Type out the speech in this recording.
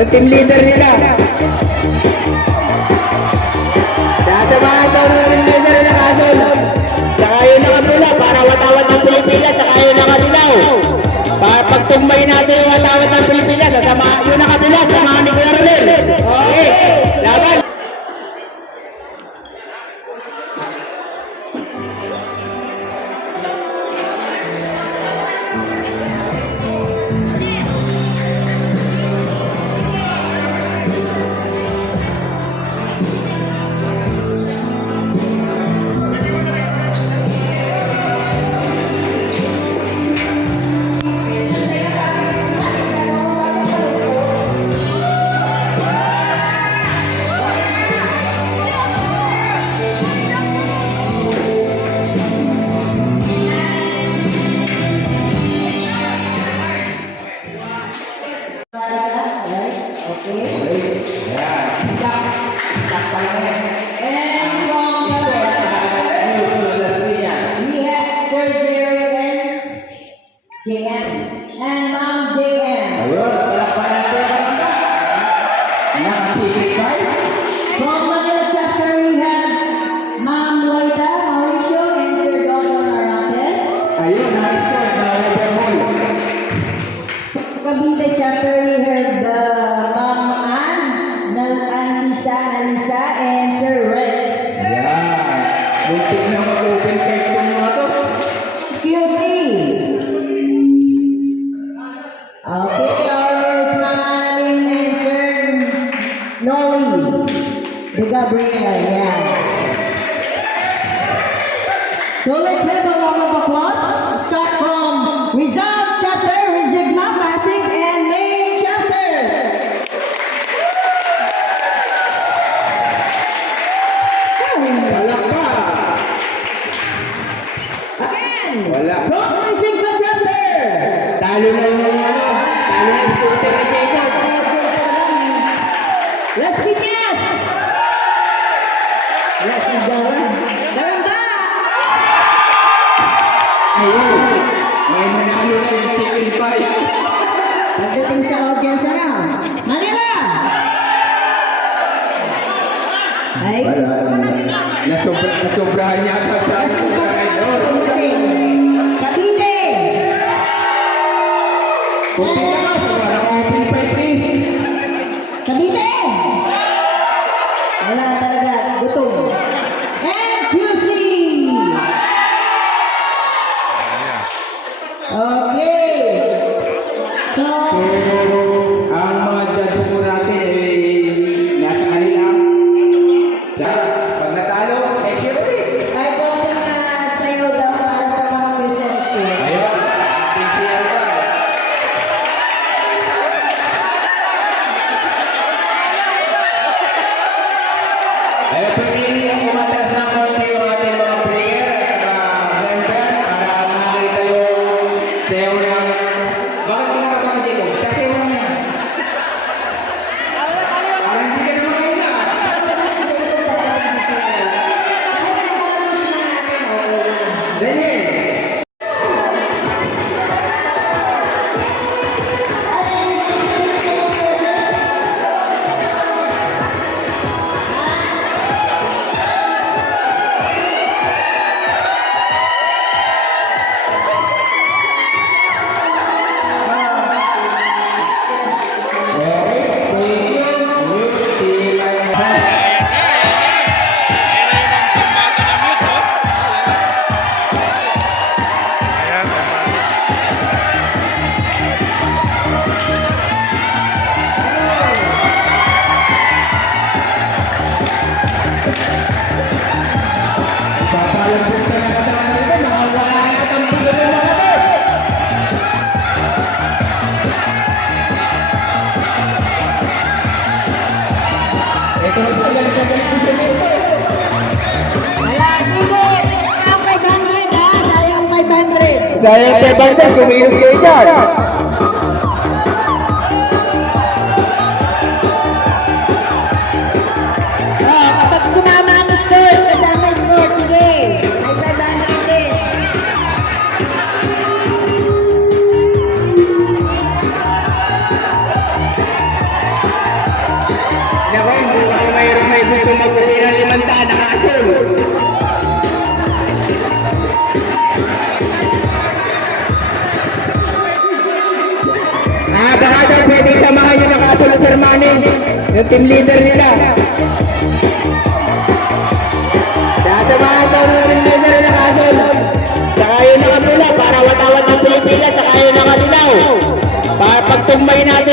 Yung team leader nila. Sasamahan daw ng team leader nila Kasol. Saka yung nakapula para watawat ng Pilipinas. Saka yung nakadilaw. Para pagtumbay natin yung watawat ng Pilipinas. Yung nakapula, samahan ni Kuya Rodel. Okay, laban. Cavite chapter, we heard Ma'am Ann, Alisa, and Sir Rex. Yeah. Muntik na mag-open cake yung mga to. QC. Okay, ours, Ma'am Annalyn and Sir Noe. The Gabriela, yeah. So let's have a round of applause. Start from Rizal chapter, Rizigma, Pasig, and May chapter. Wala pa. Again. Wala. From Rizigma chapter. Talo na yung ano. Talo na yung scooter ni Jacob. Let's be yes. Let's be going. Salamba. Ayun. May nanalo na yung chicken pie. Pagdating sa audience na, Manila! Ay, Nasobrahan niya ata sa kasi idol. Cavite! Kunti na ka, so parang open pipe eh. Cavite! Wala talaga, gutom. And QC! Okay. So, Ang mga judge mo natin nasa kanila. Pag natalo, syempre. ay konting sayo daw para sa mga Christian school. Ayun. Sincere ka. Ayun, pwede umatras ng konti yung ating mga player at mga member para makita yung sayaw ng... Bakit ginagawa mo, Jacob? Sasayaw mo yan. Parang hindi ka naman kaila. Daniel! Papalambot ka na katawan nito, nakawala at ang bigo ng mga to. Ito na sa galit na galit sa semento. Wala, sige. Sayang 500 ha. Sayang 500. Sayang 500, kumilos kayo dyan. Kapag sumama ang score, kasama yung score, sige. May 500 din. Sir Manny, yung team leader nila. Sasamahan daw ng team leader na Kasol. Saka yung nakapula para watawat ng Pilipinas, saka yung nakadilaw. Para pagtumbay natin